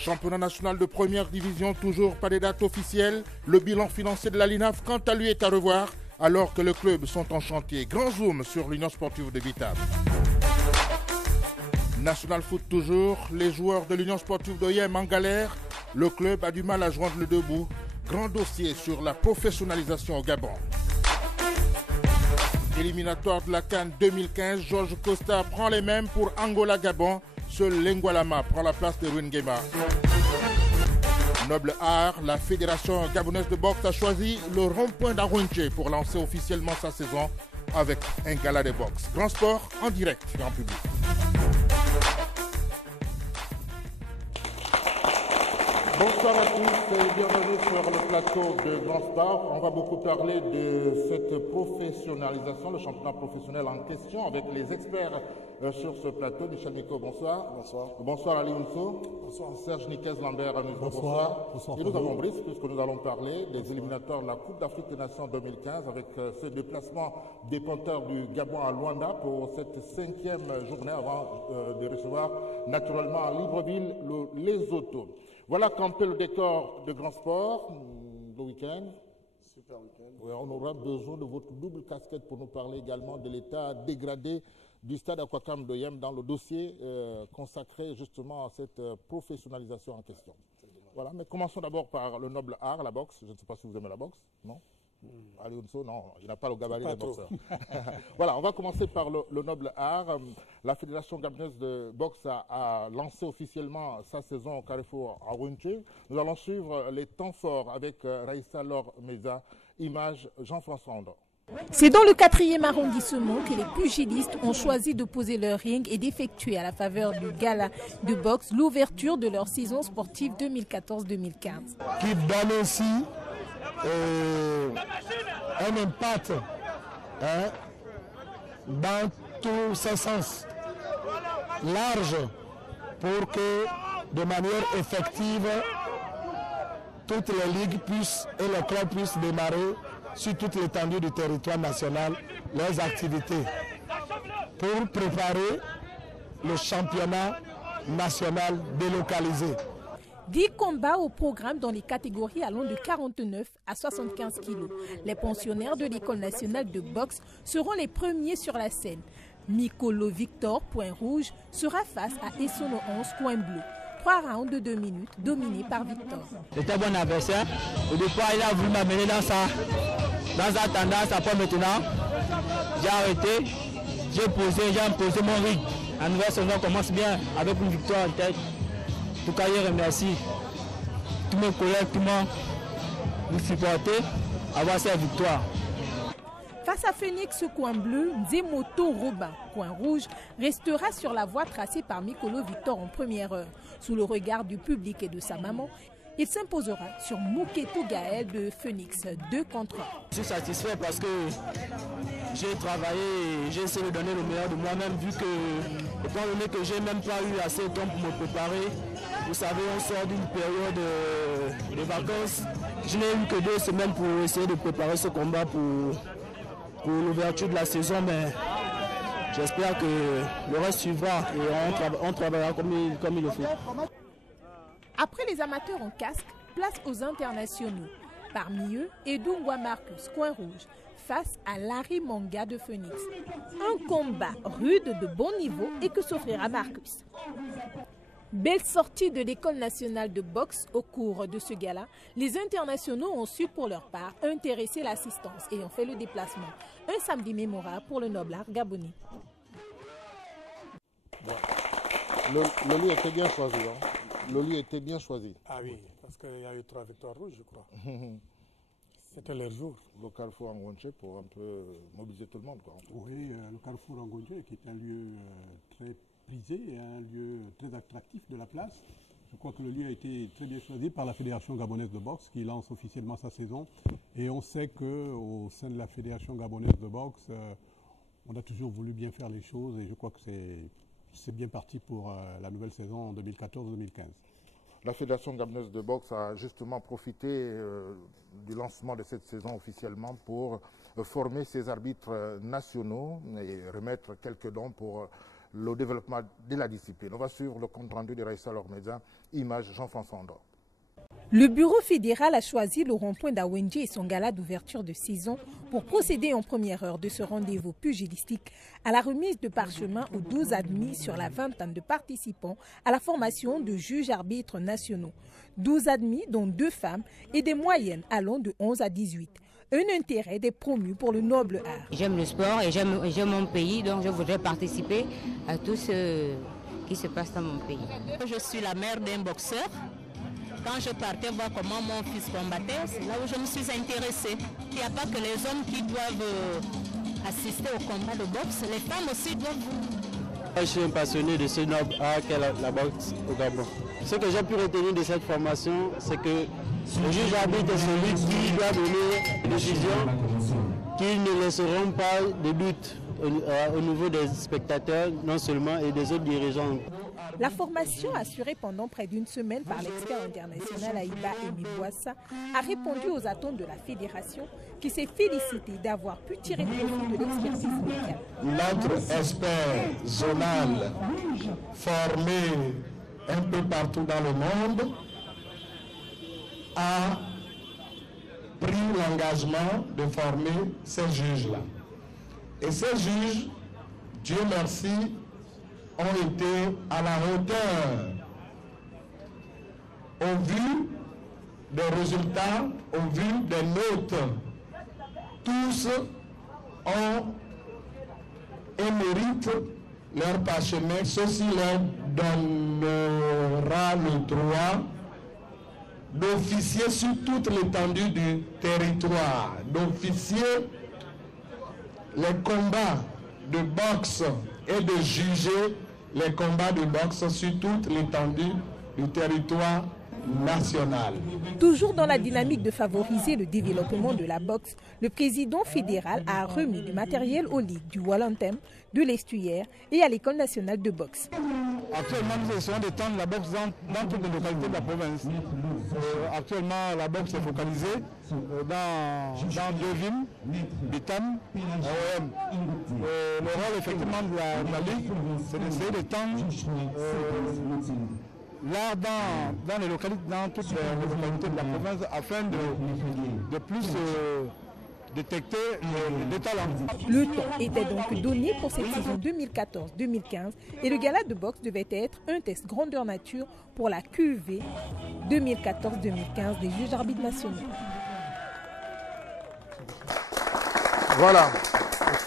Championnat national de première division, toujours pas de date officielle. Le bilan financier de la LINAF, quant à lui, est à revoir, alors que les clubs sont en chantier. Grand zoom sur l'Union sportive de Vitab. National Foot toujours, les joueurs de l'Union sportive d'Oyem en galère. Le club a du mal à joindre le debout. Grand dossier sur la professionnalisation au Gabon. Éliminatoire de la CAN 2015, Georges Costa prend les mêmes pour Angola-Gabon. Seul Lengualama prend la place de Ruingema. Noble art, la Fédération gabonaise de boxe a choisi le rond-point d'Arunche pour lancer officiellement sa saison avec un gala de boxe. Grand sport en direct et en public. Bonsoir à tous et bienvenue sur le plateau de Grand Sport. On va beaucoup parler de cette professionnalisation, le championnat professionnel en question avec les experts sur ce plateau. Michel Miko, bonsoir. Bonsoir. Bonsoir Ali Unso. Bonsoir. Serge Niquez Lambert, bonsoir. Bonsoir. Et nous avons Brice, puisque nous allons parler des éliminatoires de la Coupe d'Afrique des Nations 2015 avec ce déplacement des ponteurs du Gabon à Luanda pour cette 5e journée avant de recevoir naturellement à Libreville le Lesotho. Voilà campé le décor de Grand Sport le week-end. Super week-end. Oui, on aura besoin de votre double casquette pour nous parler également de l'état dégradé du stade Aquacam d'Oyem dans le dossier consacré justement à cette professionnalisation en question. Voilà, mais commençons d'abord par le noble art, la boxe. Je ne sais pas si vous aimez la boxe, non? Ali Unso, non, il n'a pas le gabarit des boxeurs. Voilà, on va commencer par le noble art. La Fédération gabonaise de boxe a lancé officiellement sa saison au Carrefour à Runche. Nous allons suivre les temps forts avec Raïssa Laure Meza, image Jean-François Andor. C'est dans le 4e arrondissement que les pugilistes ont choisi de poser leur ring et d'effectuer à la faveur du gala de boxe l'ouverture de leur saison sportive 2014-2015. Qui donne aussi un impact dans tous ses sens, large, pour que de manière effective, toutes les ligues puissent et les clubs puissent démarrer sur toute l'étendue du territoire national leurs activités pour préparer le championnat national délocalisé. 10 combats au programme dans les catégories allant de 49 à 75 kilos. Les pensionnaires de l'École nationale de boxe seront les premiers sur la scène. Mikolo Victor, point rouge, sera face à Essono 11, point bleu. 3 rounds de 2 minutes, dominés par Victor. C'était un bon adversaire. Au départ, il a voulu m'amener dans sa tendance. Après maintenant, j'ai arrêté. J'ai imposé mon rythme. La nouvelle saison commence bien avec une victoire en tête. En tout cas, je remercie tous mes collègues qui m'ont supporté à avoir cette victoire. Face à Phoenix, coin bleu, Nzemoto Robin, coin rouge, restera sur la voie tracée par Mikolo Victor en première heure. Sous le regard du public et de sa maman, il s'imposera sur Muketu Gaël de Phoenix, 2 contre 1. Je suis satisfait parce que j'ai travaillé et j'ai essayé de donner le meilleur de moi-même, vu que, étant donné que j'ai même pas eu assez de temps pour me préparer. Vous savez, on sort d'une période de vacances. Je n'ai eu que 2 semaines pour essayer de préparer ce combat pour l'ouverture de la saison, mais j'espère que le reste suivra et on travaillera comme il le faut. Après les amateurs en casque, place aux internationaux. Parmi eux, Edungwa Marcus, coin rouge, face à Larry Manga de Phoenix. Un combat rude de bon niveau et que s'offrira Marcus. Belle sortie de l'École nationale de boxe au cours de ce gala. Les internationaux ont su pour leur part intéresser l'assistance et ont fait le déplacement. Un samedi mémorable pour le noble art gabonais. Le lieu était bien choisi. Hein? Le lieu était bien choisi. Ah oui, parce qu'il y a eu 3 victoires rouges, je crois. C'était leur jour. Le Carrefour Angonche pour un peu mobiliser tout le monde, quoi. Oui, le Carrefour Angonche qui est un lieu très prisé et un lieu très attractif de la place. Je crois que le lieu a été très bien choisi par la Fédération gabonaise de boxe qui lance officiellement sa saison. Et on sait qu'au sein de la Fédération gabonaise de boxe, on a toujours voulu bien faire les choses et je crois que c'est bien parti pour la nouvelle saison en 2014-2015. La Fédération gabonaise de boxe a justement profité du lancement de cette saison officiellement pour former ses arbitres nationaux et remettre quelques dons pour le développement de la discipline. On va suivre le compte rendu de Raissa Lormeza, image Jean-François Andor. Le bureau fédéral a choisi le rond-point d'Awenji et son gala d'ouverture de saison pour procéder en première heure de ce rendez-vous pugilistique à la remise de parchemins aux 12 admis sur la vingtaine de participants à la formation de juges arbitres nationaux. 12 admis, dont 2 femmes, et des moyennes allant de 11 à 18. Un intérêt des promus pour le noble art. J'aime le sport et j'aime mon pays, donc je voudrais participer à tout ce qui se passe dans mon pays. Je suis la mère d'un boxeur. Quand je partais voir comment mon fils combattait, c'est là où je me suis intéressée. Il n'y a pas que les hommes qui doivent assister au combat de boxe, les femmes aussi doivent. Je suis un passionné de ce noble art qu'est la boxe au Gabon. Ce que j'ai pu retenir de cette formation, c'est que le juge arbitre est celui qui doit donner une décision, qu'ils ne laisseront pas de doute au niveau des spectateurs, non seulement, et des autres dirigeants. La formation assurée pendant près d'une semaine par l'expert international Aïba Émile Boissa a répondu aux attentes de la fédération qui s'est félicitée d'avoir pu tirer profit de l'expertise locale. Notre expert zonal formé un peu partout dans le monde a pris l'engagement de former ces juges-là. Et ces juges, Dieu merci, ont été à la hauteur au vu des résultats, au vu des notes. Tous ont et méritent leur parchemin. Ceci leur donnera le droit d'officier sur toute l'étendue du territoire, d'officier les combats de boxe et de juger les combats de boxe sur toute l'étendue du territoire national. Toujours dans la dynamique de favoriser le développement de la boxe, le président fédéral a remis du matériel aux ligues du Wallantem, de l'Estuaire et à l'École nationale de boxe. Actuellement, nous essayons d'étendre la boxe dans toutes les localités de la province. Actuellement, la boxe est focalisée dans 2 villes, Bitam et OM. Le rôle effectivement de la Ligue, c'est d'essayer d'étendre l'art dans les localités, dans toutes les localités de la province, afin de plus détecter des talents. Le temps était donc donné pour cette saison 2014-2015 et le gala de boxe devait être un test grandeur nature pour la QV 2014-2015 des juges arbitres nationaux. Voilà,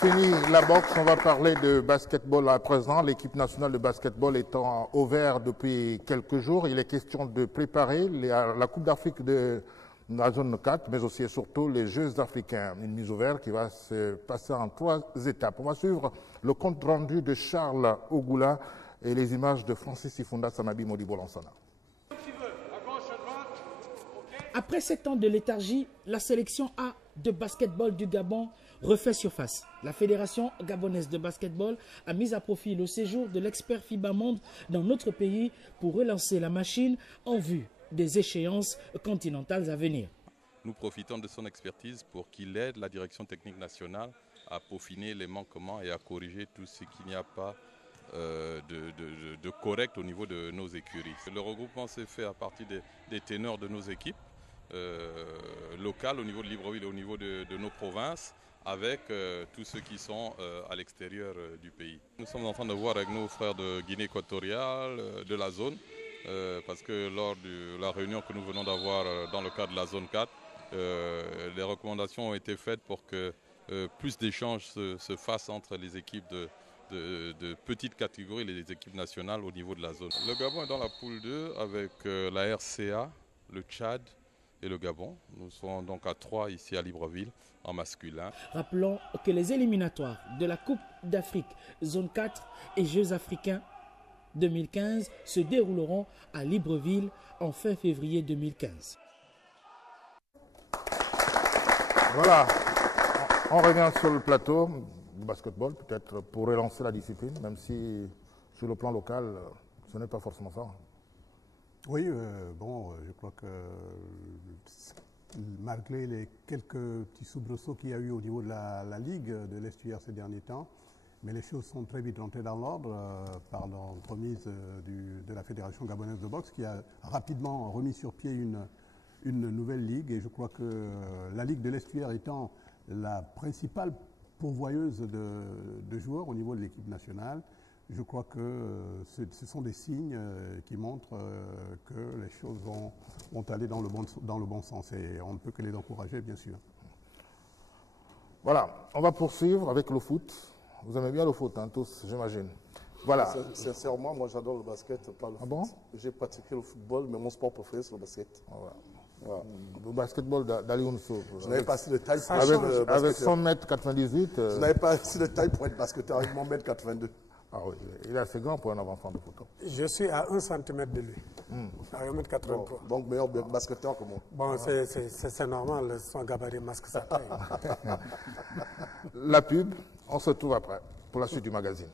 fini la boxe, on va parler de basketball à présent. L'équipe nationale de basketball étant au vert depuis quelques jours, il est question de préparer la Coupe d'Afrique de la zone 4, mais aussi et surtout les Jeux africains. Une mise au vert qui va se passer en 3 étapes. On va suivre le compte rendu de Charles Ogoula et les images de Francis Ifunda Sanabi Modibo Lansana. Après 7 ans de léthargie, la sélection A de basketball du Gabon refait surface. La Fédération gabonaise de basketball a mis à profit le séjour de l'expert FIBA Monde dans notre pays pour relancer la machine en vue des échéances continentales à venir. Nous profitons de son expertise pour qu'il aide la direction technique nationale à peaufiner les manquements et à corriger tout ce qu'il n'y a pas de correct au niveau de nos écuries. Le regroupement s'est fait à partir des ténors de nos équipes locales au niveau de Libreville et au niveau de nos provinces, avec tous ceux qui sont à l'extérieur du pays. Nous sommes en train de voir avec nos frères de Guinée équatoriale, de la zone, parce que lors de la réunion que nous venons d'avoir dans le cadre de la zone 4, les recommandations ont été faites pour que plus d'échanges se fassent entre les équipes de petites catégories et les équipes nationales au niveau de la zone. Le Gabon est dans la poule 2 avec la RCA, le Tchad et le Gabon. Nous serons donc à 3 ici à Libreville en masculin. Rappelons que les éliminatoires de la Coupe d'Afrique zone 4 et Jeux africains 2015 se dérouleront à Libreville en fin février 2015. Voilà, on revient sur le plateau du basketball, peut-être pour relancer la discipline, même si sur le plan local, ce n'est pas forcément ça. Oui, je crois que malgré les quelques petits soubresauts qu'il y a eu au niveau de la Ligue de l'Estuaire ces derniers temps, Mais les choses sont très vite rentrées dans l'ordre par l'entremise de la Fédération gabonaise de boxe qui a rapidement remis sur pied une nouvelle ligue. Et je crois que la Ligue de l'Estuaire étant la principale pourvoyeuse de joueurs au niveau de l'équipe nationale, je crois que ce sont des signes qui montrent que les choses vont aller dans le bon sens. Et on ne peut que les encourager, bien sûr. Voilà, on va poursuivre avec le foot. Vous aimez bien le foot, hein, tous, j'imagine. Voilà. Sincèrement, moi j'adore le basket, pas le foot. Bon? J'ai pratiqué le football, mais mon sport préféré c'est le basket. Voilà. Voilà. Le basketball d'Ali Unso. Je n'avais pas assez de taille pour être avec 100 mètres 98. Je n'avais pas assez de taille pour être basketteur avec mon mètre 82. Ah oui, il est assez grand pour un enfant de photo. Je suis à 1 cm de lui, à 1m83. Bon, donc meilleur basketteur que moi. Bon, c'est normal, son gabarit masque sa taille. La pub, on se retrouve après pour la suite du magazine.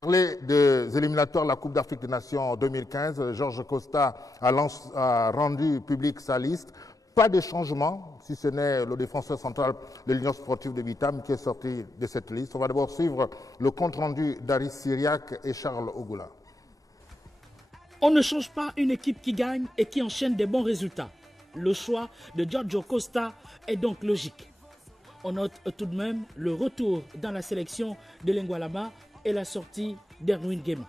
Parler des éliminatoires de la Coupe d'Afrique des Nations en 2015, Georges Costa a rendu public sa liste. Pas de changement, si ce n'est le défenseur central de l'Union sportive de Bitam qui est sorti de cette liste. On va d'abord suivre le compte-rendu d'Aris Syriac et Charles Ogoula. On ne change pas une équipe qui gagne et qui enchaîne des bons résultats. Le choix de Giorgio Costa est donc logique. On note tout de même le retour dans la sélection de Lengualama et la sortie d'Erwin Guéma.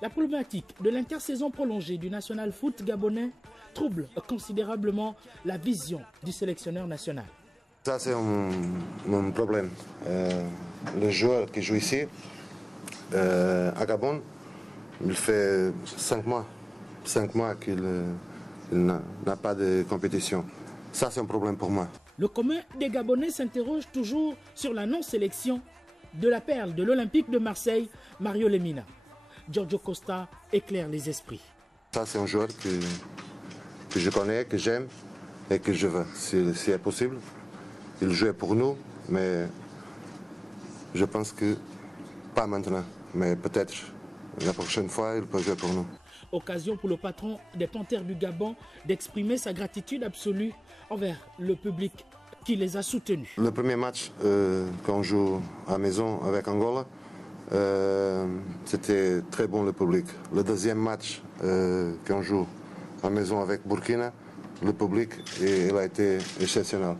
La problématique de l'intersaison prolongée du National Foot gabonais trouble considérablement la vision du sélectionneur national. Ça, c'est un problème. Le joueur qui joue ici, à Gabon, il fait 5 mois qu'il n'a pas de compétition. Ça, c'est un problème pour moi. Le commun des Gabonais s'interroge toujours sur la non-sélection de la perle de l'Olympique de Marseille, Mario Lemina. Giorgio Costa éclaire les esprits. Ça, c'est un joueur que je connais, que j'aime et que je veux, si c'est possible. Il jouait pour nous, mais je pense que pas maintenant. Mais peut-être la prochaine fois, il peut jouer pour nous. Occasion pour le patron des Panthères du Gabon d'exprimer sa gratitude absolue envers le public qui les a soutenus. Le premier match qu'on joue à la maison avec Angola, c'était très bon le public. Le deuxième match qu'on joue à la maison avec Burkina, le public il a été exceptionnel.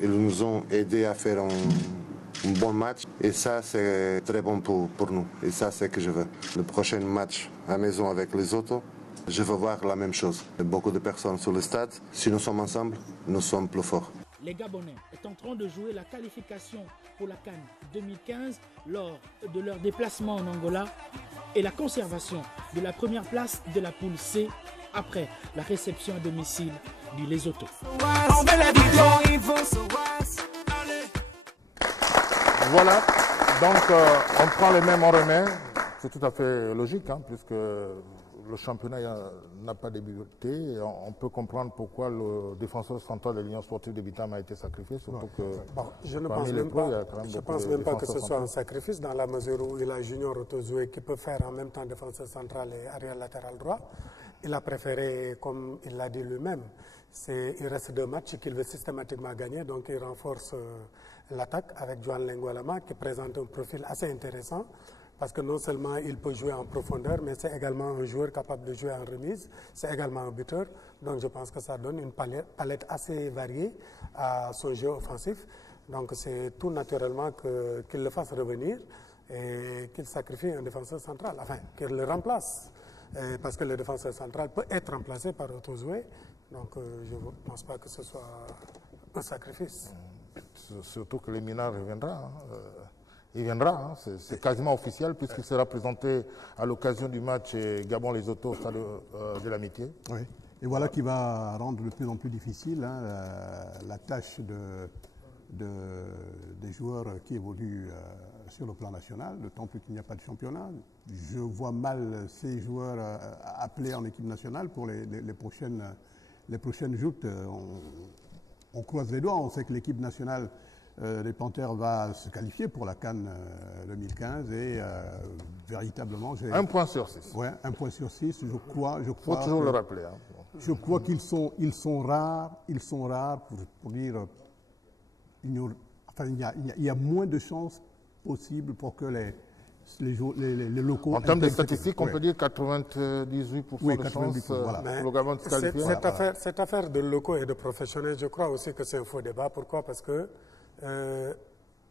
Ils nous ont aidés à faire un bon match et ça c'est très bon pour nous. Et ça c'est ce que je veux. Le prochain match à la maison avec les autres, je veux voir la même chose. Beaucoup de personnes sur le stade. Si nous sommes ensemble, nous sommes plus forts. Les Gabonais sont en train de jouer la qualification pour la CAN 2015 lors de leur déplacement en Angola et la conservation de la première place de la poule C après la réception à domicile du Lesotho. Voilà, donc on prend les mêmes en remet. C'est tout à fait logique, hein, puisque le championnat n'a pas débuté. On peut comprendre pourquoi le défenseur central de l'Union sportive de Bitam a été sacrifié, surtout que je ne pense même pas que ce soit un sacrifice, dans la mesure où il a Junior Otozoué qui peut faire en même temps défenseur central et arrière latéral droit. Il a préféré, comme il l'a dit lui-même, il reste 2 matchs qu'il veut systématiquement gagner, donc il renforce l'attaque avec Juan Lengualama qui présente un profil assez intéressant. Parce que non seulement il peut jouer en profondeur, mais c'est également un joueur capable de jouer en remise, c'est également un buteur. Donc je pense que ça donne une palette assez variée à son jeu offensif. Donc c'est tout naturellement qu'il le fasse revenir et qu'il sacrifie un défenseur central, enfin qu'il le remplace. Parce que le défenseur central peut être remplacé par Otozoué. Donc je ne pense pas que ce soit un sacrifice. Surtout que Lemina reviendra. Hein. Il viendra, hein, c'est quasiment officiel puisqu'il sera présenté à l'occasion du match Gabon-Lesotho au stade de l'Amitié. Oui. Et voilà qui va rendre de plus en plus difficile la tâche des joueurs qui évoluent sur le plan national, d'autant plus qu'il n'y a pas de championnat. Je vois mal ces joueurs appelés en équipe nationale pour les prochaines joutes. On croise les doigts, on sait que l'équipe nationale les Panthères va se qualifier pour la CAN 2015 et véritablement... 1 point sur 6. Oui, 1 point sur 6, je crois... Il faut toujours le rappeler. Hein. Je crois qu'ils sont rares pour dire il y a moins de chances possibles pour que les locaux... En termes de statistiques, on peut dire 98% de chances voilà. pour le Gabon de se qualifier. Cette affaire de locaux et de professionnels, je crois aussi que c'est un faux débat. Pourquoi? Parce que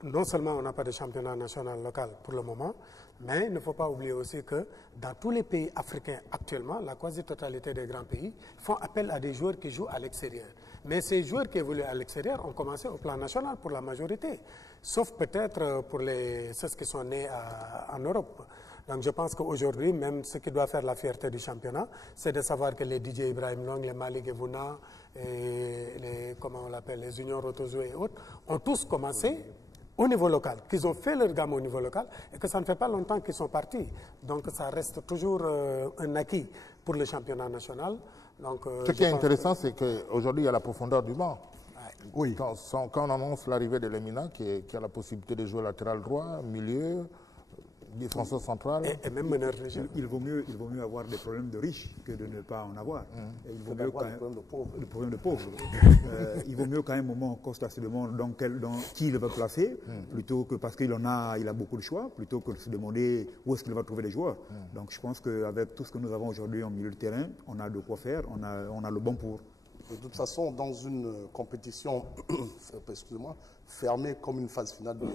non seulement on n'a pas de championnat national local pour le moment, mais il ne faut pas oublier aussi que dans tous les pays africains actuellement, la quasi-totalité des grands pays font appel à des joueurs qui jouent à l'extérieur. Mais ces joueurs qui évoluent à l'extérieur ont commencé au plan national pour la majorité, sauf peut-être pour ceux qui sont nés en Europe. Donc je pense qu'aujourd'hui, même ce qui doit faire la fierté du championnat, c'est de savoir que les DJ Ibrahim Long, les Malik Evuna, et les Union Rotozo et autres, ont tous commencé au niveau local, qu'ils ont fait leur gamme au niveau local et que ça ne fait pas longtemps qu'ils sont partis. Donc ça reste toujours un acquis pour le championnat national. Donc, ce qui est intéressant, c'est qu'aujourd'hui, il y a la profondeur du banc. Oui. Quand on annonce l'arrivée de Lemina, qui a la possibilité de jouer latéral droit, milieu, défenseur central. Et même meneur de jeu. Il vaut mieux avoir des problèmes de riches que de ne pas en avoir. Et il vaut mieux quand même des problèmes de pauvres. Il vaut mieux quand même, au moment où Costa se demande dans qui il va placer, plutôt que parce qu'il a beaucoup de choix, plutôt que de se demander où est-ce qu'il va trouver les joueurs. Donc je pense qu'avec tout ce que nous avons aujourd'hui en milieu de terrain, on a de quoi faire, on a le bon pour. De toute façon, dans une compétition fermée comme une phase finale de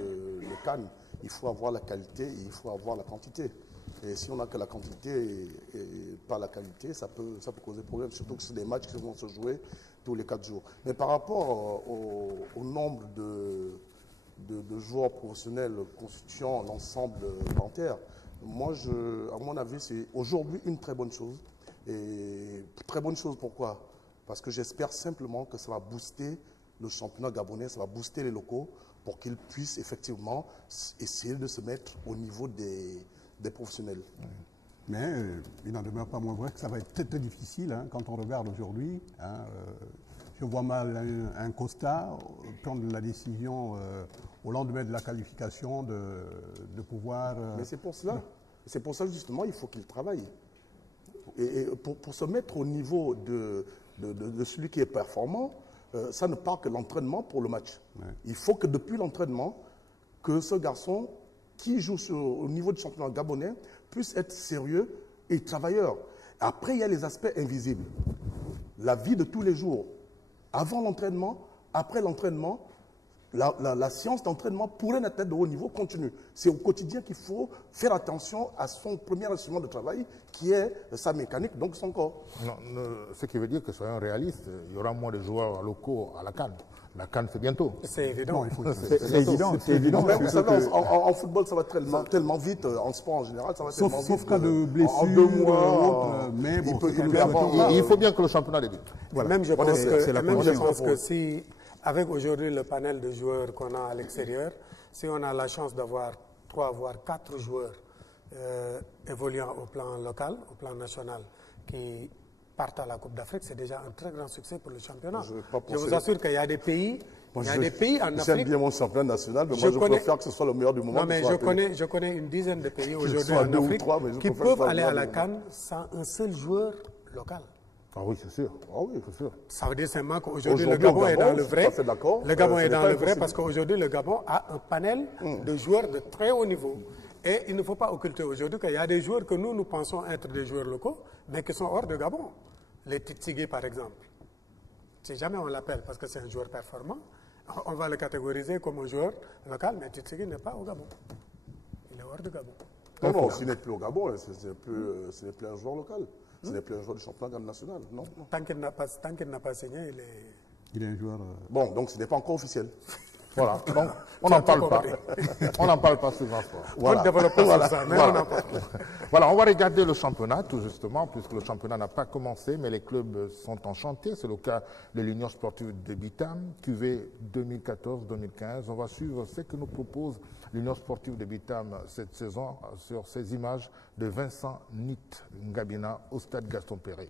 CAN, il faut avoir la qualité et il faut avoir la quantité. Et si on n'a que la quantité et pas la qualité, ça peut causer problème, surtout que c'est des matchs qui vont se jouer tous les 4 jours. Mais par rapport au nombre de joueurs professionnels constituant l'ensemble bancaire, moi, à mon avis, c'est aujourd'hui une très bonne chose. Et très bonne chose, pourquoi ? Parce que j'espère simplement que ça va booster le championnat gabonais, ça va booster les locaux pour qu'ils puissent effectivement essayer de se mettre au niveau des professionnels. Mais il n'en demeure pas moins vrai que ça va être très, très difficile quand on regarde aujourd'hui. Je vois mal un Costa prendre la décision au lendemain de la qualification de pouvoir... Mais c'est pour ça justement il faut qu'il travaille. Et pour se mettre au niveau de celui qui est performant, ça ne part que l'entraînement pour le match. Ouais. Il faut que depuis l'entraînement, que ce garçon qui joue au niveau du championnat gabonais puisse être sérieux et travailleur. Après, il y a les aspects invisibles. La vie de tous les jours. Avant l'entraînement, après l'entraînement, la séance d'entraînement pour un athlète de haut niveau continue. C'est au quotidien qu'il faut faire attention à son premier instrument de travail qui est sa mécanique, donc son corps. Non, ce qui veut dire que soyons réalistes, il y aura moins de joueurs locaux à la CAN. La CAN, c'est bientôt. C'est évident. C'est évident. Mais vous savez, en football, ça va tellement vite. En sport, en général, ça va tellement vite. Sauf cas de blessure. En 2 mois, mais bon, il faut bien que le championnat débute. Voilà. Même je pense que si... Avec aujourd'hui le panel de joueurs qu'on a à l'extérieur, si on a la chance d'avoir 3 voire 4 joueurs évoluant au plan local, au plan national, qui partent à la Coupe d'Afrique, c'est déjà un très grand succès pour le championnat. Je vous assure qu'il y a des pays, en Afrique... J'aime bien mon championnat national, mais moi je préfère que ce soit le meilleur du moment. Non, mais je connais une dizaine de pays aujourd'hui en Afrique qui peuvent aller à la CAN sans un seul joueur local. Ah oui, c'est sûr. Ça veut dire simplement qu'aujourd'hui, le Gabon est dans le vrai. Le Gabon est dans le vrai parce qu'aujourd'hui, le Gabon a un panel de joueurs de très haut niveau. Et il ne faut pas occulter aujourd'hui qu'il y a des joueurs que nous pensons être des joueurs locaux, mais qui sont hors de Gabon. Les Titsigui, par exemple. Si jamais on l'appelle parce que c'est un joueur performant, on va le catégoriser comme un joueur local, mais Titsigui n'est pas au Gabon. Il est hors de Gabon. Non, s'il n'est plus au Gabon, ce n'est plus un joueur local. Ce n'est plus un joueur du championnat national, non. Tant qu'il n'a pas signé, il est un joueur... Bon, donc ce n'est pas encore officiel. Voilà, donc on n'en parle pas. On n'en parle pas souvent. Voilà. Voilà, on va regarder le championnat, tout justement, puisque le championnat n'a pas commencé, mais les clubs sont enchantés. C'est le cas de l'Union sportive de Bitam, QV 2014-2015. On va suivre ce que nous propose l'Union sportive de Bitam cette saison sur ces images de Vincent Nit Ngabina au stade Gaston Péret.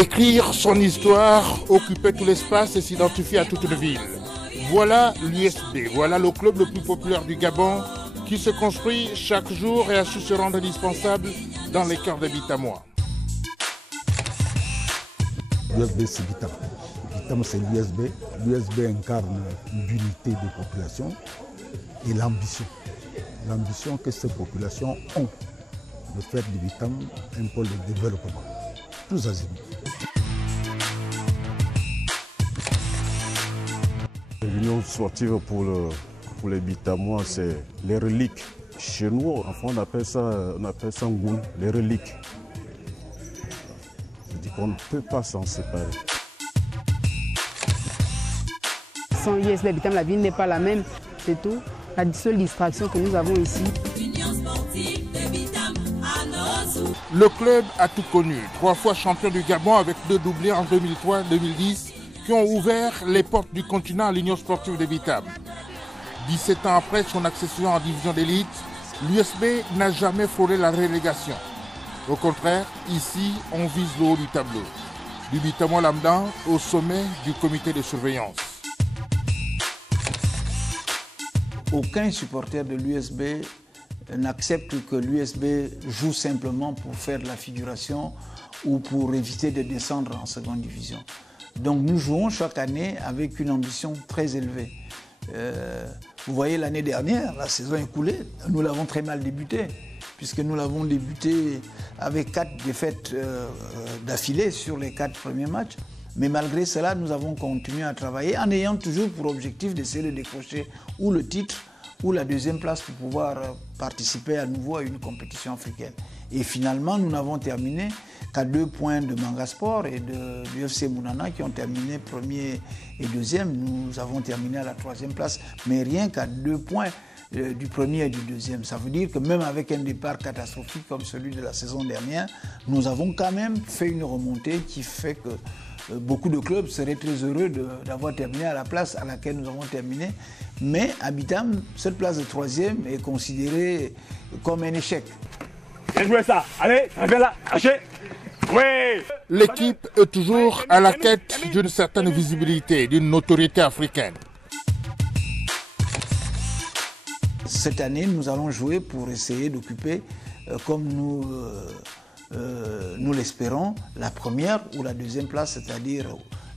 Écrire son histoire, occuper tout l'espace et s'identifier à toute une ville. Voilà l'USB, voilà le club le plus populaire du Gabon qui se construit chaque jour et a su se rendre indispensable dans les cœurs des Bitamois. L'USB, c'est Bitam. Bitam, c'est l'USB. L'USB incarne l'unité des populations et l'ambition. L'ambition que ces populations ont de faire de Bitam un pôle de développement. Tous azimuts. L'union sportive pour les Bitamois, c'est les reliques. Chez nous, enfin, on appelle ça Ngoun, les reliques. C'est-à-dire qu'on ne peut pas s'en séparer. Sans l'USB Bitam, la ville n'est pas la même, c'est tout. La seule distraction que nous avons ici. Le club a tout connu, 3 fois champion du Gabon avec 2 doublés en 2003 et 2010 qui ont ouvert les portes du continent à l'Union sportive de Bitam. 17 ans après son accession en division d'élite, l'USB n'a jamais frôlé la relégation. Au contraire, ici, on vise le haut du tableau. Du Bitamois lambda au sommet du comité de surveillance. Aucun supporter de l'USB n'accepte que l'USB joue simplement pour faire de la figuration ou pour éviter de descendre en seconde division. Donc nous jouons chaque année avec une ambition très élevée. Vous voyez l'année dernière, la saison écoulée, nous l'avons très mal débuté, puisque nous l'avons débuté avec 4 défaites d'affilée sur les 4 premiers matchs. Mais malgré cela, nous avons continué à travailler en ayant toujours pour objectif d'essayer de décrocher ou le titre ou la 2e place pour pouvoir participer à nouveau à une compétition africaine. Et finalement, nous n'avons terminé qu'à 2 points de Manga Sport et de l'UFC Mounana qui ont terminé 1er et 2e. Nous avons terminé à la 3e place, mais rien qu'à 2 points du 1er et du 2e. Ça veut dire que même avec un départ catastrophique comme celui de la saison dernière, nous avons quand même fait une remontée qui fait que beaucoup de clubs seraient très heureux d'avoir terminé à la place à laquelle nous avons terminé. Mais à Bitam, cette place de 3e est considérée comme un échec. Bien joué ça. Allez, reviens là, lâchez. Oui. L'équipe est toujours à la quête d'une certaine visibilité, d'une notoriété africaine. Cette année, nous allons jouer pour essayer d'occuper, comme nous l'espérons, la 1re ou la 2e place, c'est-à-dire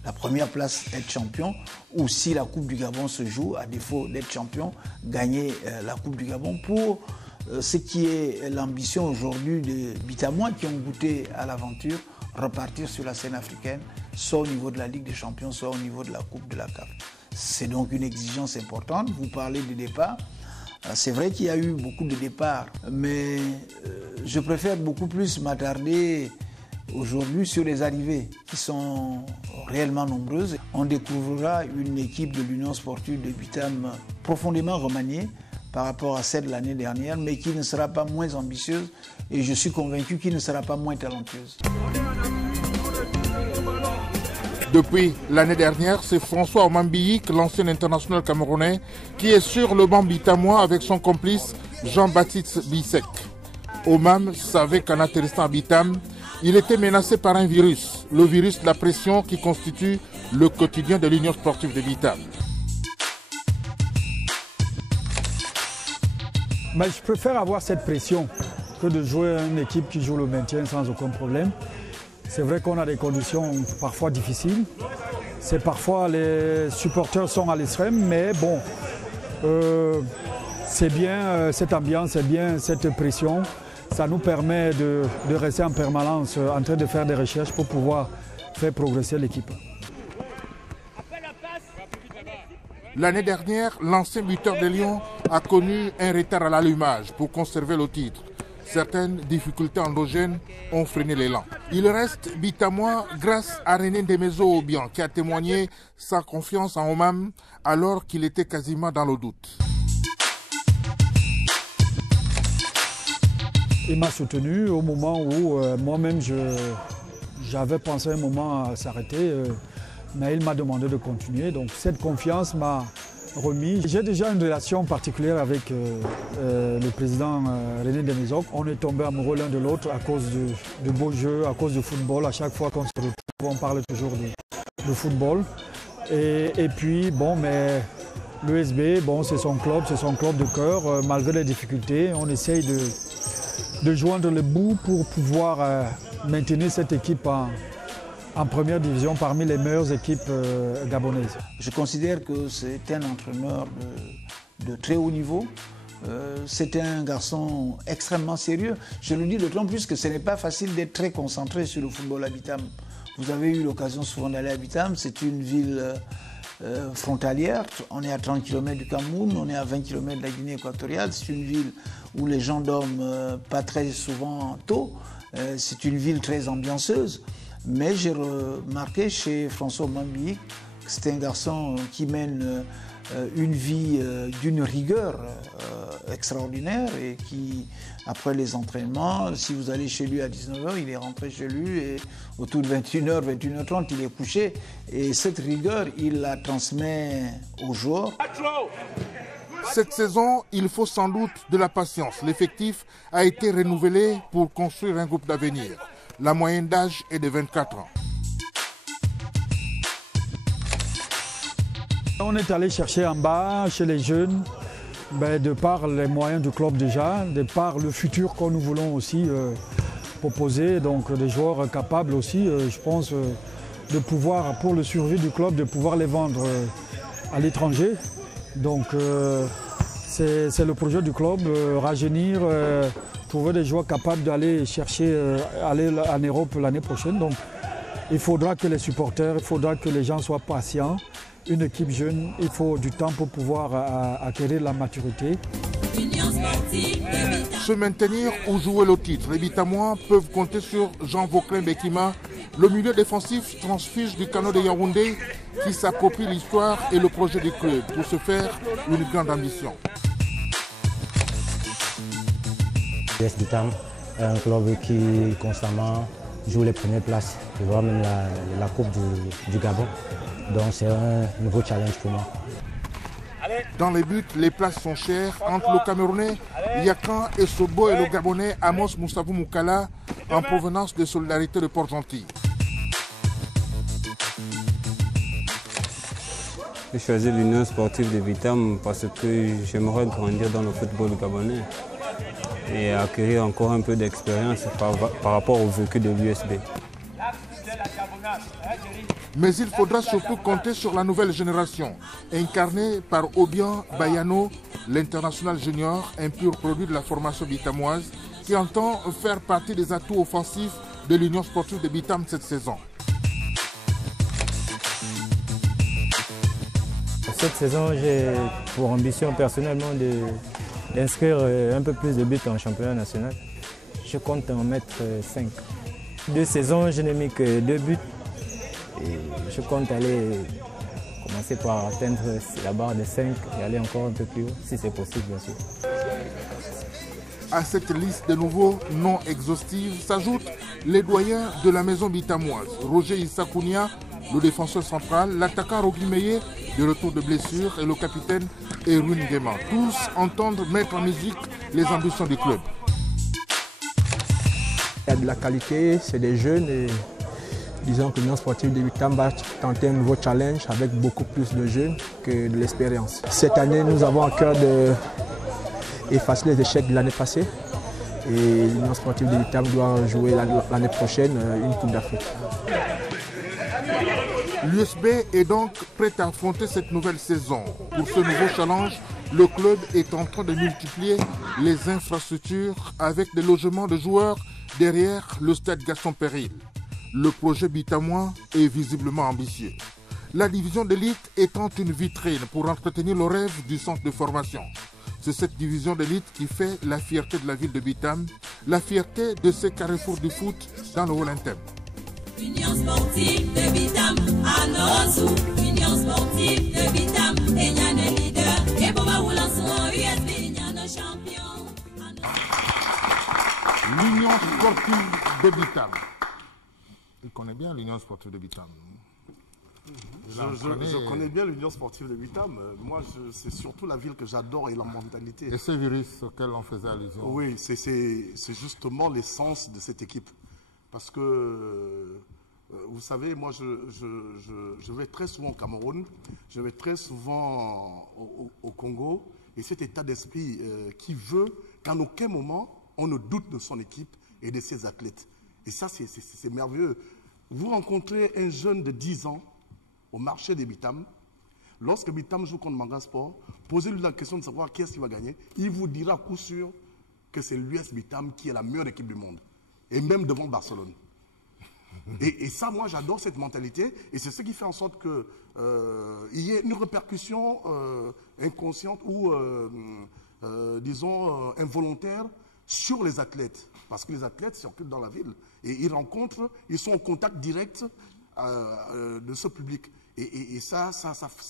la 1re place, être champion, ou si la Coupe du Gabon se joue, à défaut d'être champion, gagner la Coupe du Gabon pour ce qui est l'ambition aujourd'hui des Bitamois qui ont goûté à l'aventure, repartir sur la scène africaine, soit au niveau de la Ligue des Champions, soit au niveau de la Coupe de la CAF. C'est donc une exigence importante. Vous parlez des départs. C'est vrai qu'il y a eu beaucoup de départs, mais je préfère beaucoup plus m'attarder aujourd'hui sur les arrivées qui sont réellement nombreuses. On découvrira une équipe de l'Union sportive de Bitam profondément remaniée par rapport à celle de l'année dernière, mais qui ne sera pas moins ambitieuse et je suis convaincu qu'il ne sera pas moins talentueuse. Depuis l'année dernière, c'est François Omambiyik, l'ancien international camerounais, qui est sur le banc bitamois avec son complice Jean-Baptiste Bissek. Omam savait qu'en atterrissant à Bitam, il était menacé par un virus, le virus de la pression qui constitue le quotidien de l'Union sportive de Bitam. Mais je préfère avoir cette pression que de jouer une équipe qui joue le maintien sans aucun problème. C'est vrai qu'on a des conditions parfois difficiles. C'est parfois les supporters sont à l'extrême, mais bon, c'est bien cette ambiance, c'est bien cette pression. Ça nous permet de rester en permanence en train de faire des recherches pour pouvoir faire progresser l'équipe. L'année dernière, l'ancien buteur des Lions a connu un retard à l'allumage pour conserver le titre. Certaines difficultés endogènes ont freiné l'élan. Il reste bitamois grâce à René Ndemezo-Obian qui a témoigné sa confiance en Omam alors qu'il était quasiment dans le doute. Il m'a soutenu au moment où moi-même j'avais pensé un moment à s'arrêter, mais il m'a demandé de continuer. Donc cette confiance m'a remis. J'ai déjà une relation particulière avec le président René Desmaisons. On est tombés amoureux l'un de l'autre à cause de beaux jeux, à cause du football. À chaque fois qu'on se retrouve, on parle toujours de football. Et puis, bon, mais l'USB, bon, c'est son club de cœur. Malgré les difficultés, on essaye de joindre le bout pour pouvoir maintenir cette équipe en première division parmi les meilleures équipes gabonaises. Je considère que c'est un entraîneur de très haut niveau. C'est un garçon extrêmement sérieux. Je le dis d'autant plus que ce n'est pas facile d'être très concentré sur le football à Bitam. Vous avez eu l'occasion souvent d'aller à Bitam, c'est une ville frontalière. On est à 30 km du Cameroun, on est à 20 km de la Guinée équatoriale. C'est une ville où les gens dorment pas très souvent tôt. C'est une ville très ambianceuse. Mais j'ai remarqué chez François Mambi que c'est un garçon qui mène une vie d'une rigueur extraordinaire et qui, après les entraînements, si vous allez chez lui à 19h, il est rentré chez lui et autour de 21h, 21h30, il est couché. Et cette rigueur, il la transmet aux joueurs. Cette saison, il faut sans doute de la patience. L'effectif a été renouvelé pour construire un groupe d'avenir. La moyenne d'âge est de 24 ans. On est allé chercher en bas, chez les jeunes, de par les moyens du club déjà, de par le futur que nous voulons aussi proposer, donc des joueurs capables aussi, je pense, de pouvoir, pour le survie du club, de pouvoir les vendre à l'étranger. Donc c'est le projet du club, rajeunir, trouver des joueurs capables d'aller chercher, aller en Europe l'année prochaine. Donc il faudra que les supporters, il faudra que les gens soient patients. Une équipe jeune, il faut du temps pour pouvoir acquérir la maturité. Se maintenir ou jouer le titre, les Bitamois peuvent compter sur Jean Vauclin Bekima, le milieu défensif transfuge du Kano de Yaoundé qui s'approprie l'histoire et le projet du club pour se faire une grande ambition. l'US Bitam est un club qui constamment joue les premières places, voire même la Coupe du Gabon. Donc c'est un nouveau challenge pour moi. Dans les buts, les places sont chères. Entre le Camerounais Yakan et Sobo et le Gabonais Amos Moussavou Moukala en provenance de Solidarité de Port-Gentil. J'ai choisi l'Union sportive de Bitam parce que j'aimerais grandir dans le football gabonais et acquérir encore un peu d'expérience par rapport au vécu de l'USB. Mais il faudra surtout compter sur la nouvelle génération, incarnée par Obian Bayano, l'international junior, un pur produit de la formation bitamoise, qui entend faire partie des atouts offensifs de l'Union sportive de Bitam cette saison. Cette saison, j'ai pour ambition personnellement d'inscrire un peu plus de buts en championnat national. Je compte en mettre 5. 2 saisons, je n'ai mis que 2 buts. Et je compte aller commencer par atteindre la barre de 5 et aller encore un peu plus haut, si c'est possible bien sûr. À cette liste de nouveaux non exhaustifs s'ajoutent les doyens de la maison bitamoise. Roger Issakounia, le défenseur central, l'attaquant Rogui Meye, de retour de blessure, et le capitaine Erwin Guéman. Tous entendent mettre en musique les ambitions du club. Il y a de la qualité, c'est des jeunes et disons que l'Union sportive de Bitam va tenter un nouveau challenge avec beaucoup plus de jeunes que de l'expérience. Cette année, nous avons à cœur d'effacer les échecs de l'année passée et l'Union sportive de Bitam doit jouer l'année prochaine une Coupe d'Afrique. L'USB est donc prête à affronter cette nouvelle saison. Pour ce nouveau challenge, le club est en train de multiplier les infrastructures avec des logements de joueurs derrière le stade Gaston Péril. Le projet bitamois est visiblement ambitieux. La division d'élite étant une vitrine pour entretenir le rêve du centre de formation. C'est cette division d'élite qui fait la fierté de la ville de Bitam, la fierté de ces carrefours du foot dans le Haut-Lintem. Union sportive de Bitam, à Nozu, Union sportive de Bitam, et il y a des leaders, et pour ma USB, il y a nos champions. L'Union sportive de Bitam. Il connaît bien l'Union sportive de Bitam. Je connais bien l'Union sportive de Bitam. Moi, c'est surtout la ville que j'adore et la mentalité. Et ce virus auquel on faisait allusion? Oui, c'est justement l'essence de cette équipe. Parce que, vous savez, moi, je vais très souvent au Cameroun, je vais très souvent au Congo, et cet état d'esprit qui veut qu'en aucun moment, on ne doute de son équipe et de ses athlètes. Et ça, c'est merveilleux. Vous rencontrez un jeune de 10 ans au marché des Bitam. Lorsque Bitam joue contre Manga Sport, posez-lui la question de savoir qui est-ce qui va gagner. Il vous dira à coup sûr que c'est l'US Bitam qui est la meilleure équipe du monde. Et même devant Barcelone. Et ça, moi, j'adore cette mentalité. Et c'est ce qui fait en sorte qu'il y ait une répercussion inconsciente ou, disons, involontaire sur les athlètes. Parce que les athlètes circulent dans la ville. Et ils sont en contact direct de ce public. Et ça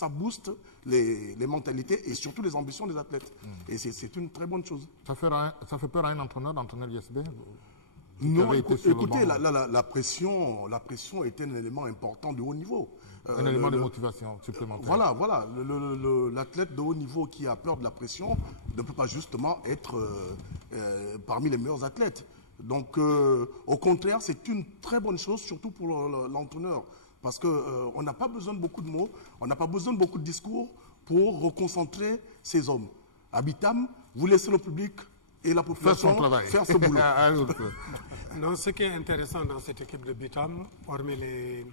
booste les mentalités et surtout les ambitions des athlètes. Et c'est une très bonne chose. Ça fait peur à un entraîneur d'entraîner l'USB? Non, écoutez, la pression est un élément important de haut niveau. Un élément de motivation supplémentaire. Voilà. L'athlète de haut niveau qui a peur de la pression ne peut pas justement être parmi les meilleurs athlètes. Donc, au contraire, c'est une très bonne chose, surtout pour l'entraîneur. Parce qu'on n'a pas besoin de beaucoup de mots, on n'a pas besoin de beaucoup de discours pour reconcentrer ces hommes. À Bitam, vous laissez le public et la population faire ce boulot. Non, ce qui est intéressant dans cette équipe de Bitam, hormis les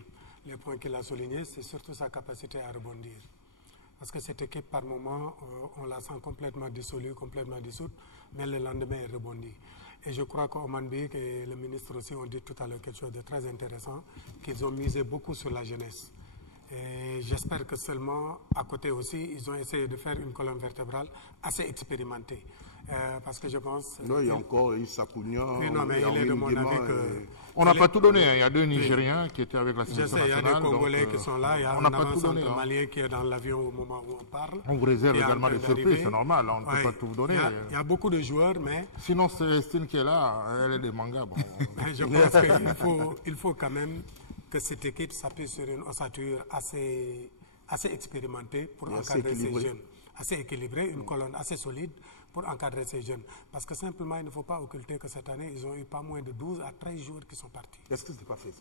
points qu'il a soulignés, c'est surtout sa capacité à rebondir. Parce que cette équipe, par moment, on la sent complètement dissolue, complètement dissoute, mais le lendemain, elle rebondit. Et je crois qu'Oman Bik et le ministre aussi ont dit tout à l'heure quelque chose de très intéressant, qu'ils ont misé beaucoup sur la jeunesse. Et j'espère que seulement, à côté aussi, ils ont essayé de faire une colonne vertébrale assez expérimentée. Parce que je pense... Non, il y a encore Issa Kounia. Non, mais il est de mon avis que... On n'a pas tout donné. Il y a 2 Nigériens qui étaient avec la sélection nationale. Il y a des Congolais qui sont là. Il y a un avant-centre malien qui est dans l'avion au moment où on parle. On vous réserve également des surprises, c'est normal. On ne peut pas tout vous donner. Il y a beaucoup de joueurs, mais... Sinon, Célestine qui est là, elle est des mangas. Bon. Je pense qu'il faut quand même que cette équipe s'appuie sur une ossature assez expérimentée pour encadrer ces jeunes. Assez équilibrée, une colonne assez solide pour encadrer ces jeunes. Parce que simplement, il ne faut pas occulter que cette année, ils ont eu pas moins de 12 à 13 joueurs qui sont partis. Est-ce que ce n'est pas fait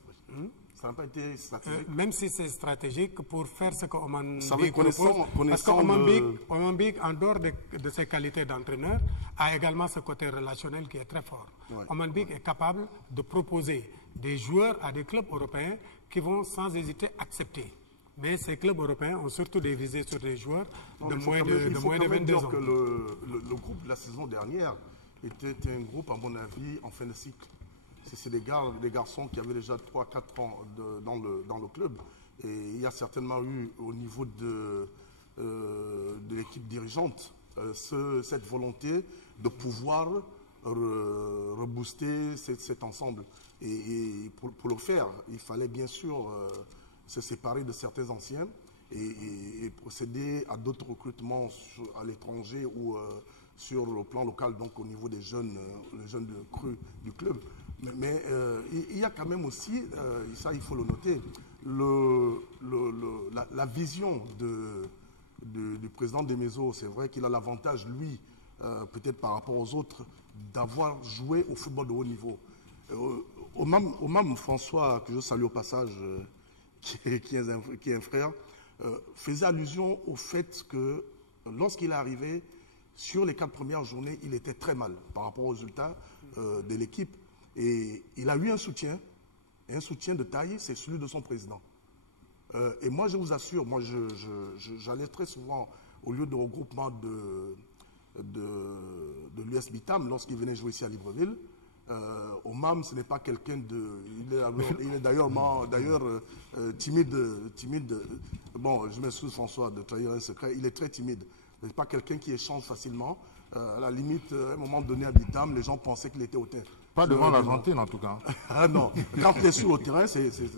ça n'a pas été stratégique? Même si c'est stratégique, pour faire ce qu'Oman Bik propose, parce qu'Oman Bik, en dehors de ses qualités d'entraîneur, a également ce côté relationnel qui est très fort. Oman Bik est capable de proposer des joueurs à des clubs européens qui vont sans hésiter accepter. Mais ces clubs européens ont surtout des visées sur des joueurs de moins de 22 ans. Que le groupe de la saison dernière était un groupe, à mon avis, en fin de cycle. C'est des garçons qui avaient déjà 3-4 ans dans le club. Et il y a certainement eu, au niveau de l'équipe dirigeante, cette volonté de pouvoir rebooster cet ensemble. Et pour le faire, il fallait bien sûr... se séparer de certains anciens et procéder à d'autres recrutements à l'étranger ou sur le plan local, donc au niveau des jeunes, les jeunes crus du club. Mais il y a quand même aussi, ça il faut le noter, la vision du président Demezo. C'est vrai qu'il a l'avantage, lui, peut-être par rapport aux autres, d'avoir joué au football de haut niveau. Omam François, que je salue au passage, qui est un frère, faisait allusion au fait que lorsqu'il est arrivé, sur les 4 premières journées, il était très mal par rapport aux résultats de l'équipe. Et il a eu un soutien de taille, c'est celui de son président. Et moi, je vous assure, moi, j'allais très souvent au lieu de regroupement de l'US Bitam lorsqu'il venait jouer ici à Libreville. Omam, ce n'est pas quelqu'un de... Il est d'ailleurs timide. Bon, je m'excuse François de trahir un secret. Il est très timide. Ce n'est pas quelqu'un qui échange facilement. À la limite, à un moment donné à Bitam, les gens pensaient qu'il était hautain. Pas devant l'Argentine en tout cas. Ah non, quand il est sur le terrain,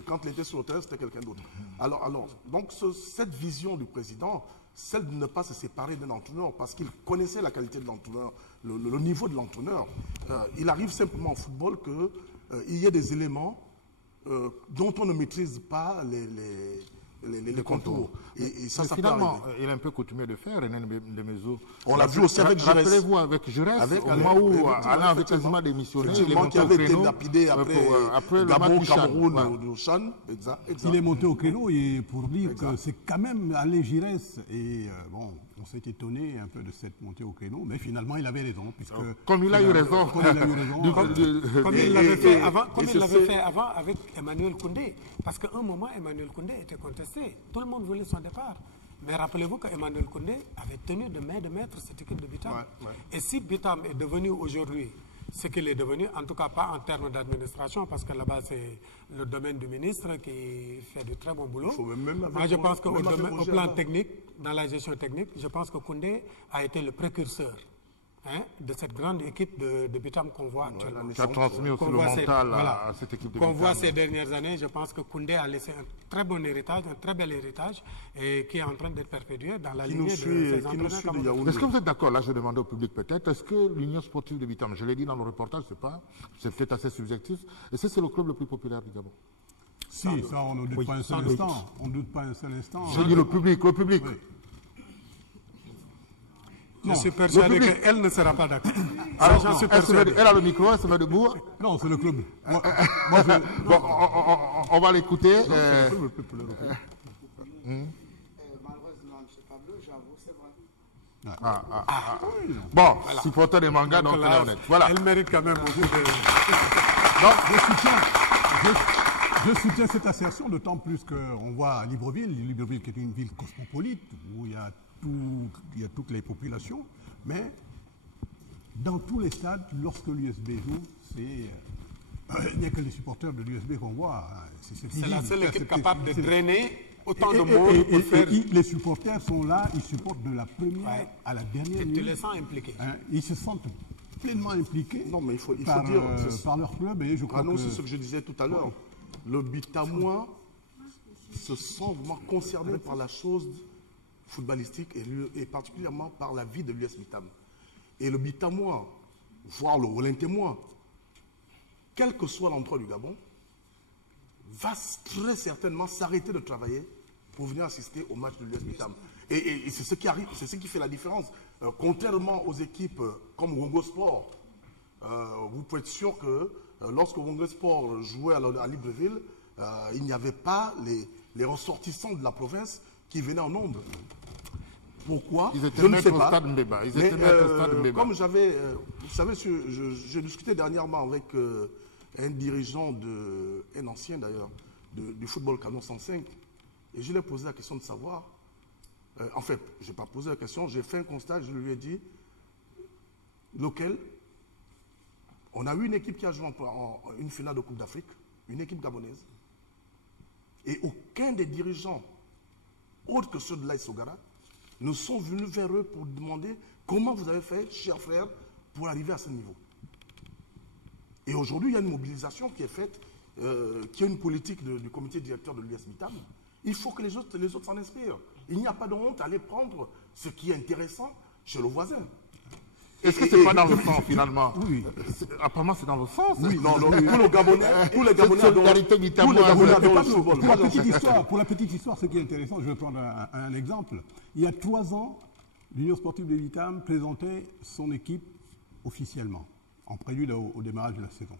quand il était sur le terrain, c'était quelqu'un d'autre. Alors, donc cette vision du président, celle de ne pas se séparer d'un entraîneur, parce qu'il connaissait la qualité de l'entraîneur, le niveau de l'entraîneur. Il arrive simplement au football qu'il y ait des éléments dont on ne maîtrise pas les contours. Et ça peut finalement, arriver. il est un peu coutumier de faire, René Ndemezou. On l'a vu aussi avec Giresse. Rappelez-vous avec Giresse, au moment où Alain avait quasiment démissionné, qui avait été lapidé après Gabon, Cameroun, au Chan. Il est monté au créneau et pour dire que c'est quand même Alain Giresse. Et bon, on s'est étonné un peu de cette montée au créneau, mais finalement il avait raison. Puisque comme il a eu raison. Comme il l'avait fait avant avec Emmanuel Koundé. Parce qu'à un moment, Emmanuel Koundé était contesté. Tout le monde voulait son départ. Mais rappelez-vous qu'Emmanuel Koundé avait tenu de main de maître cette équipe de Bitam. Et si Bitam est devenu aujourd'hui ce qu'il est devenu, en tout cas pas en termes d'administration, parce que là-bas c'est le domaine du ministre qui fait du très bon boulot. Moi je pense qu'au plan technique, dans la gestion technique, je pense que Koundé a été le précurseur de cette grande équipe de Bitam qu'on voit actuellement. Qui a transmis aussi le mental à cette équipe de Bitam. Qu'on voit ces dernières années, je pense que Koundé a laissé un très bon héritage, un très bel héritage, et qui est en train d'être perpétué dans la lignée de ses entraîneurs. Est-ce que vous êtes d'accord, là je demandais au public peut-être, est-ce que l'Union sportive de Bitam, je l'ai dit dans le reportage, c'est peut-être assez subjectif, est-ce que c'est le club le plus populaire du Gabon? Si, ça on ne doute pas un seul instant. On ne doute pas un seul instant. Je dis le public. Oui. Je suis persuadé qu'elle ne sera pas d'accord. Alors, j'en suis persuadé. Elle a le micro, elle se met debout. Non, c'est le club. On va l'écouter. Malheureusement, M. Pablo, j'avoue, c'est vrai. Bon, supporter des mangas, donc on est honnête. Voilà. Elle mérite quand même beaucoup de... Je soutiens cette assertion, d'autant plus qu'on voit Libreville qui est une ville cosmopolite, où il y a toutes les populations, mais dans tous les stades, lorsque l'USB joue, il n'y a que les supporters de l'USB qu'on voit. C'est la seule équipe capable de drainer autant de monde pour faire... Les supporters sont là, ils supportent de la première à la dernière minute. Tu les sens impliqués. Ils se sentent pleinement impliqués il faut dire, par leur club. Et je crois que... c'est ce que je disais tout à l'heure. Le Bitamois se sent vraiment concerné par la chose footballistique et particulièrement par la vie de l'US Bitam. Et le Bitamois, voire le Olintémois, quel que soit l'endroit du Gabon, va très certainement s'arrêter de travailler pour venir assister au match de l'US Bitam. Et c'est ce qui arrive, c'est ce qui fait la différence. Contrairement aux équipes comme Wongo Sport, vous pouvez être sûr que lorsque Wongo Sport jouait à Libreville, il n'y avait pas les ressortissants de la province qui venaient en nombre. Pourquoi? Ils étaient je ne sais pas. Comme j'avais, vous savez, j'ai discuté dernièrement avec un dirigeant, un ancien d'ailleurs, du football Canon 105, et je lui ai posé la question de savoir, en fait, je n'ai pas posé la question, j'ai fait un constat, je lui ai dit, lequel, on a eu une équipe qui a joué en une finale de Coupe d'Afrique, une équipe gabonaise, et aucun des dirigeants, autres que ceux de l'AS Sogara, nous sont venus vers eux pour demander comment vous avez fait, chers frères, pour arriver à ce niveau. Et aujourd'hui, il y a une mobilisation qui est faite, qui est une politique du comité directeur de l'US Bitam. Il faut que les autres s'en inspirent. Il n'y a pas de honte à aller prendre ce qui est intéressant chez le voisin. Est-ce que ce n'est pas dans le sens, finalement? Oui. Apparemment, c'est dans le sens. Oui, non, pour les Gabonais, pour la petite histoire, ce qui est intéressant, je vais prendre un exemple. Il y a 3 ans, l'Union sportive de Bitam présentait son équipe officiellement, en prélude au démarrage de la saison.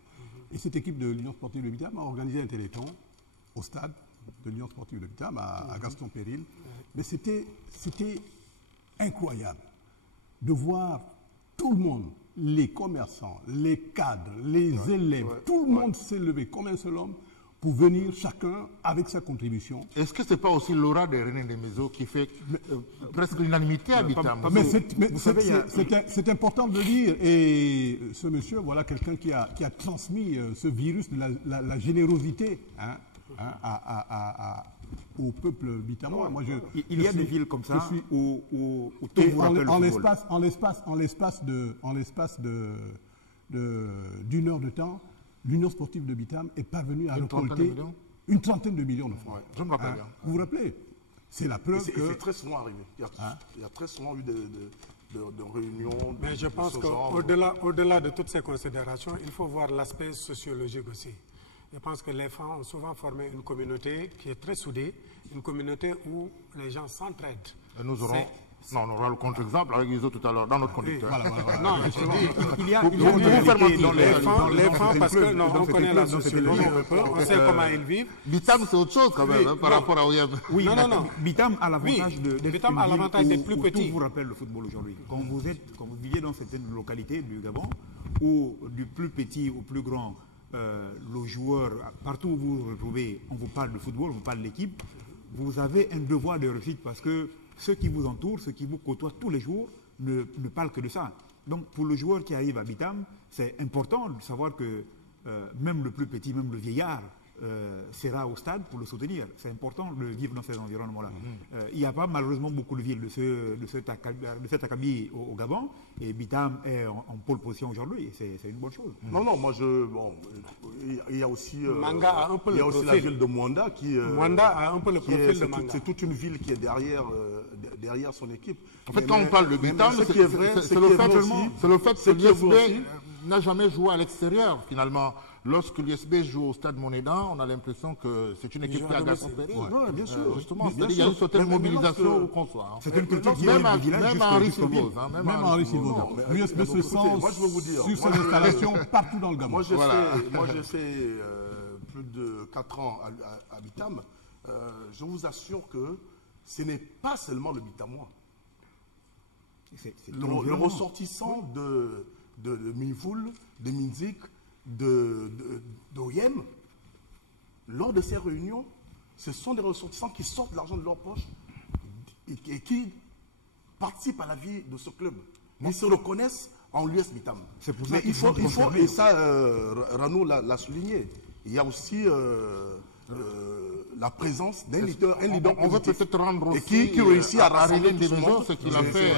Et cette équipe de l'Union sportive de Bitam a organisé un téléthon au stade de l'Union sportive de Bitam, à Gaston Péril. Mais c'était incroyable de voir tout le monde, les commerçants, les cadres, les élèves, tout le monde s'est levé comme un seul homme pour venir chacun avec sa contribution. Est-ce que ce n'est pas aussi l'aura de René Ndemezou qui fait presque l'unanimité à Bitam? C'est important de le dire. Et ce monsieur, voilà quelqu'un qui a transmis ce virus de la générosité au peuple bitamois. Moi, il y a des villes comme ça où en l'espace d'une heure de temps, l'Union sportive de Bitam est parvenue à récolter une trentaine de millions de francs. Ouais, je me rappelle bien. Vous vous rappelez? C'est la preuve que... C'est très souvent arrivé. Il y a très souvent eu de réunions. Mais je pense qu'au-delà de toutes ces considérations, il faut voir l'aspect sociologique aussi. Je pense que les femmes ont souvent formé une communauté qui est très soudée, une communauté où les gens s'entraident. Et nous aurons... Non, on aura le contre-exemple avec Iso tout à l'heure, dans notre conducteur. Non, il y a les femmes, parce que on connaît la sociologie un peu, on sait comment ils vivent. Bitam, c'est autre chose quand même, par rapport à OIM. Oui, non. Bitam a l'avantage d'être plus petit. Tout vous rappelle le football aujourd'hui. Quand vous vivez dans certaines localités du Gabon, où du plus petit au plus grand, le joueur, partout où vous vous retrouvez, on vous parle de football, on vous parle de l'équipe, vous avez un devoir de réussite parce que ceux qui vous entourent, ceux qui vous côtoient tous les jours, ne parlent que de ça. Donc pour le joueur qui arrive à Bitam, c'est important de savoir que même le plus petit, même le vieillard, sera au stade pour le soutenir. C'est important de vivre dans ces environnements-là. Il n'y a pas malheureusement beaucoup de villes de cet acabit au Gabon, et Bitam est en pole position aujourd'hui, et c'est une bonne chose. Non, moi il y a aussi, la ville de Mwanda qui... Mwanda a un peu le profil de Manga. C'est toute une ville qui est derrière son équipe. En fait, quand on parle de Bitam, c'est le fait que l'USB n'a jamais joué à l'extérieur, finalement. Lorsque l'USB joue au stade Monédan, on a l'impression que c'est une équipe qui a gagné. Oui, bien sûr. Justement, il y a une certaine mobilisation qu'on soit. C'est une culture qui même Henri Silvose. Même Henri Silvose. L'USB se sent sur ses installations partout dans le Gabon. Moi, j'ai fait plus de 4 ans à Bitam. Je vous assure que ce n'est pas seulement le Bitamois. Le ressortissant de Mivoul, de Minzik, d'OIM, lors de ces réunions, ce sont des ressortissants qui sortent l'argent de leur poche et qui participent à la vie de ce club. Ils se reconnaissent en l'US Bitam. Mais il faut, et ça, Rano l'a souligné, il y a aussi la présence d'un leader on va peut-être rendre aussi qui réussit à rassembler des maisons, ce qu'il a fait.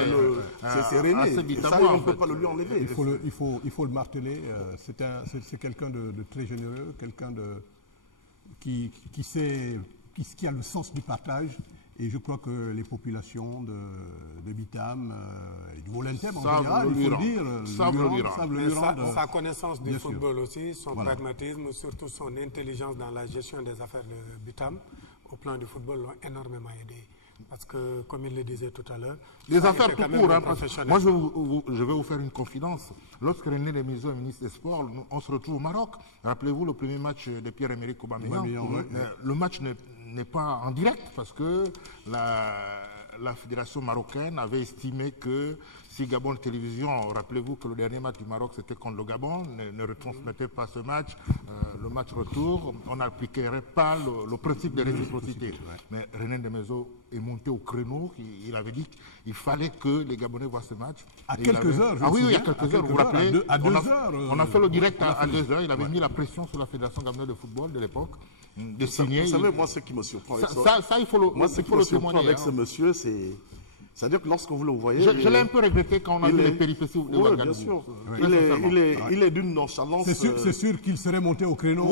C'est René. Ça, on ne peut pas le lui enlever. Il faut le marteler. C'est quelqu'un de très généreux, quelqu'un qui a le sens du partage. Et je crois que les populations de Bitam et du Haut-Lentem, en général, il faut le dire, savent le rendre. Sa connaissance du football aussi, son pragmatisme, surtout son intelligence dans la gestion des affaires de Bitam, au plan du football, l'ont énormément aidé. Parce que, comme il le disait tout à l'heure... Les affaires tout court, moi je vais vous faire une confidence. Lorsque René Lemizo est ministre des Sports, on se retrouve au Maroc. Rappelez-vous le premier match de Pierre-Emerick Aubameyang. Le match n'est pas en direct parce que la fédération marocaine avait estimé que si Gabon Télévision, rappelez-vous que le dernier match du Maroc c'était contre le Gabon, ne retransmettait pas ce match, le match retour, on n'appliquerait pas le principe de réciprocité. Mais René Lemizo est monté au créneau, il avait dit qu'il fallait que les Gabonais voient ce match. À quelques heures, oui, il y a quelques heures, vous vous rappelez, à 2 heures. On a fait le direct à 2 heures, il avait mis la pression sur la fédération gabonaise de football de l'époque. De signer. Vous savez, moi, ce qui me surprend avec il faut le témoigner avec ce monsieur, c'est-à-dire que lorsque vous le voyez... Je l'ai un peu regretté quand on a vu les péripéties de Ouagadougou. Bien sûr. Il est d'une nonchalance... C'est sûr qu'il serait monté au créneau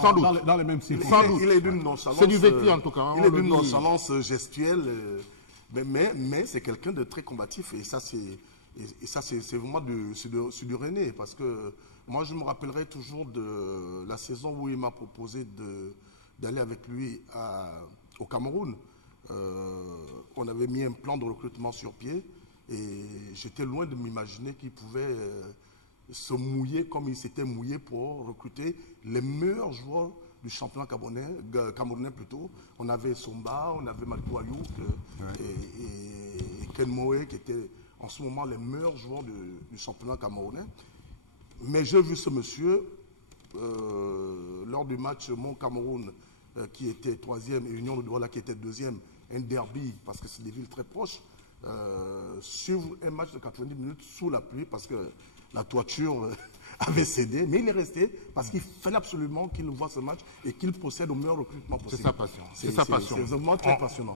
sans doute. Dans les mêmes circonstances. Il est d'une nonchalance... C'est du vécu en tout cas. Il est d'une nonchalance gestuelle, mais c'est quelqu'un de très combatif et ça c'est vraiment du René parce que moi je me rappellerai toujours de la saison où il m'a proposé d'aller avec lui au Cameroun. On avait mis un plan de recrutement sur pied et j'étais loin de m'imaginer qu'il pouvait se mouiller comme il s'était mouillé pour recruter les meilleurs joueurs du championnat camerounais plutôt. On avait Somba, on avait Malkou Ayouk et Ken Moé qui étaient en ce moment les meilleurs joueurs du championnat camerounais. Mais j'ai vu ce monsieur lors du match Mont-Cameroun qui était 3e et Union de Douala qui était 2e, un derby parce que c'est des villes très proches, suivre un match de 90 minutes sous la pluie parce que la toiture avait cédé, mais il est resté parce qu'il fallait absolument qu'il voit ce match et qu'il procède au meilleur recrutement possible. C'est sa passion. C'est vraiment très passionnant.